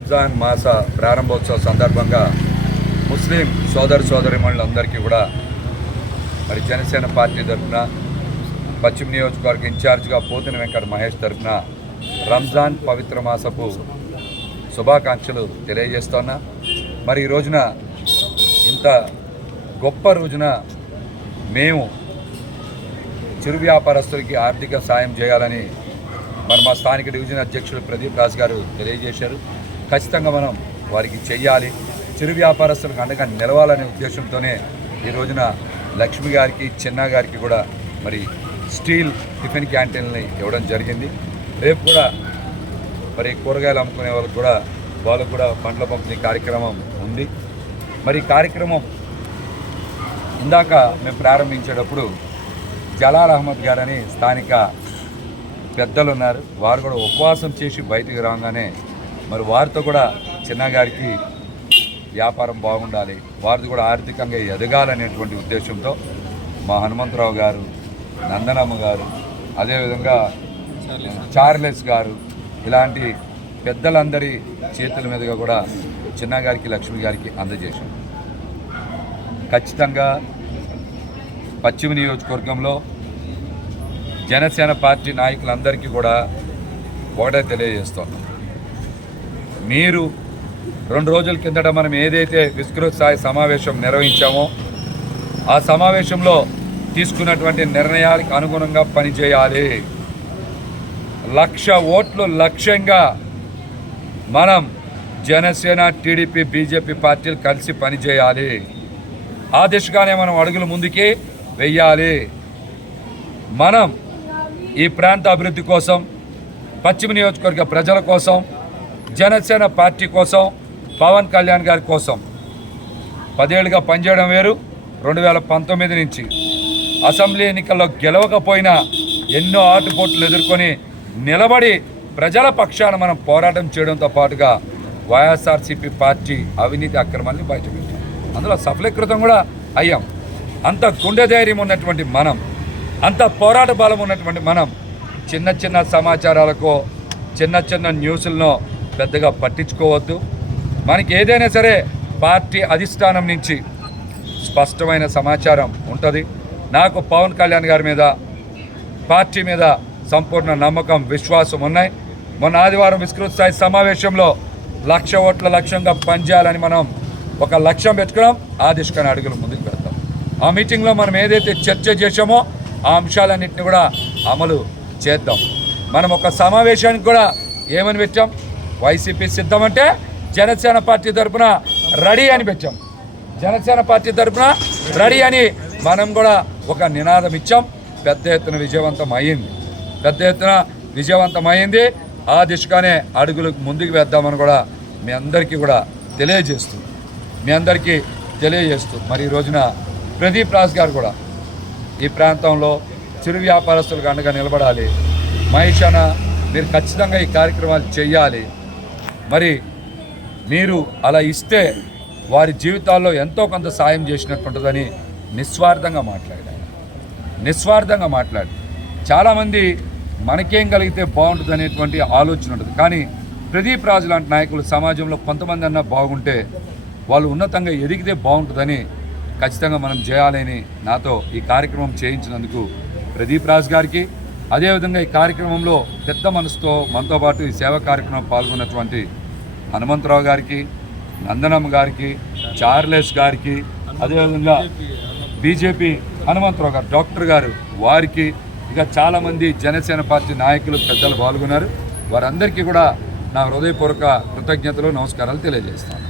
రంజాన్ మాస ప్రారంభోత్సవ సందర్భంగా ముస్లిం సోదర సోదరిమణులందరికీ కూడా మరి జనసేన పార్టీ తరఫున పశ్చిమ నియోజకవర్గ ఇన్ఛార్జిగా పోతిన వెంకట మహేష్ తరఫున రంజాన్ పవిత్ర మాసపు శుభాకాంక్షలు తెలియజేస్తున్నా. మరి ఈ రోజున ఇంత గొప్ప రోజున మేము చిరు వ్యాపారస్తులకి ఆర్థిక సాయం చేయాలని మరి మా స్థానిక డివిజన్ అధ్యక్షుడు ప్రదీప్ రాజ్ గారు తెలియజేశారు. ఖచ్చితంగా మనం వారికి చెయ్యాలి. చిరు వ్యాపారస్తులకు అండగా నిలవాలనే ఉద్దేశంతోనే ఈ రోజున లక్ష్మి గారికి చిన్న గారికి కూడా మరి స్టీల్ టిఫిన్ క్యాంటీన్ని ఇవ్వడం జరిగింది. రేపు కూడా మరి కూరగాయలు అమ్ముకునే వాళ్ళకు కూడా వాళ్ళకు కూడా పండ్ల పంపిణీ కార్యక్రమం ఉంది. మరి కార్యక్రమం ఇందాక మేము ప్రారంభించేటప్పుడు జలాల్ అహ్మద్ గారని స్థానిక పెద్దలు ఉన్నారు. వారు కూడా ఉపవాసం చేసి బయటికి రాగానే మరి వారితో కూడా చిన్నగారికి వ్యాపారం బాగుండాలి. వారిది కూడా ఆర్థికంగా ఎదగాలనేటువంటి ఉద్దేశంతో మా హనుమంతరావు గారు నందనమ్మ గారు అదేవిధంగా చార్లెస్ గారు ఇలాంటి పెద్దలందరి చేతుల మీదుగా కూడా చిన్నగారికి లక్ష్మి గారికి అందజేశాం. ఖచ్చితంగా పశ్చిమ నియోజకవర్గంలో జనసేన పార్టీ నాయకులందరికీ కూడా ఒకటే తెలియజేస్తున్నాం మీరు రెండు రోజుల కిందట మనం ఏదైతే విస్తృత స్థాయి సమావేశం నిర్వహించామో ఆ సమావేశంలో తీసుకున్నటువంటి నిర్ణయాలకు అనుగుణంగా పనిచేయాలి. లక్ష ఓట్లు లక్ష్యంగా మనం జనసేన టీడీపీ బీజేపీ పార్టీలు కలిసి పనిచేయాలి. ఆ దిశగానే మనం అడుగులు ముందుకి వెయ్యాలి. మనం ఈ ప్రాంత అభివృద్ధి కోసం పశ్చిమ నియోజకవర్గ ప్రజల కోసం జనసేన పార్టీ కోసం పవన్ కళ్యాణ్ గారి కోసం పదేళ్ళుగా పనిచేయడం వేరు. రెండు వేల పంతొమ్మిది నుంచి అసెంబ్లీ ఎన్నికల్లో గెలవకపోయినా ఎన్నో ఆటుపోట్లు ఎదుర్కొని నిలబడి ప్రజల పక్షాన మనం పోరాటం చేయడంతో పాటుగా వైఎస్ఆర్సీపీ పార్టీ అవినీతి అక్రమాన్ని బయటపెట్టాం అందులో సఫలీకృతం కూడా అయ్యాం. అంత గుండె ధైర్యం ఉన్నటువంటి మనం అంత పోరాట బలం ఉన్నటువంటి మనం చిన్న చిన్న సమాచారాలకో చిన్న చిన్న న్యూస్లను పెద్దగా పట్టించుకోవద్దు. మనకి ఏదైనా సరే పార్టీ అధిష్టానం నుంచి స్పష్టమైన సమాచారం ఉంటుంది. నాకు పవన్ కళ్యాణ్ గారి మీద పార్టీ మీద సంపూర్ణ నమ్మకం విశ్వాసం ఉన్నాయి. మొన్న ఆదివారం విస్తృత స్థాయి సమావేశంలో లక్ష ఓట్ల లక్ష్యంగా పనిచేయాలని మనం ఒక లక్ష్యం పెట్టుకున్నాం. ఆ దిశగా అడుగులు ముందుకు పెడతాం. ఆ మీటింగ్లో మనం ఏదైతే చర్చ చేశామో ఆ అంశాలన్నింటినీ కూడా అమలు చేద్దాం. మనం ఒక సమావేశానికి కూడా ఏమని పెట్టాం? వైసీపీ సిద్ధమంటే జనసేన పార్టీ తరపున రెడీ అని పెట్టాం. జనసేన పార్టీ తరపున రెడీ అని మనం కూడా ఒక నినాదం ఇచ్చాం. పెద్ద ఎత్తున విజయవంతం అయ్యింది పెద్ద ఎత్తున విజయవంతం అయ్యింది ఆ దిశగానే అడుగులు ముందుకు వేద్దామని కూడా మీ అందరికీ కూడా తెలియజేస్తూ మీ అందరికీ తెలియజేస్తూ మరి ఈ రోజున ప్రదీప్ రాజ్ గారు కూడా ఈ ప్రాంతంలో చిరు వ్యాపారస్తులకు అండగా నిలబడాలి. మహిషాన మీరు ఖచ్చితంగా ఈ కార్యక్రమాలు చేయాలి. మరి మీరు అలా ఇస్తే వారి జీవితాల్లో ఎంతో కొంత సాయం చేసినట్టుంటుందని నిస్వార్థంగా మాట్లాడారు. నిస్వార్థంగా మాట్లాడి చాలామంది మనకేం కలిగితే బాగుంటుంది అనేటువంటి ఆలోచన ఉంటుంది. కానీ ప్రదీప్ రాజు లాంటి నాయకులు సమాజంలో కొంతమంది అన్నా బాగుంటే వాళ్ళు ఉన్నతంగా ఎదిగితే బాగుంటుందని ఖచ్చితంగా మనం చేయాలని నాతో ఈ కార్యక్రమం చేయించినందుకు ప్రదీప్ రాజ్ గారికి అదేవిధంగా ఈ కార్యక్రమంలో పెద్ద మనసుతో మనతో పాటు ఈ సేవా కార్యక్రమం పాల్గొన్నటువంటి హనుమంతరావు గారికి నందనమ్మ గారికి చార్లెస్ గారికి అదేవిధంగా బీజేపీ హనుమంతరావు గారు డాక్టర్ గారు వారికి ఇక చాలామంది జనసేన పార్టీ నాయకులు పెద్దలు పాల్గొన్నారు. వారందరికీ కూడా నా హృదయపూర్వక కృతజ్ఞతలు నమస్కారాలు తెలియజేస్తాను.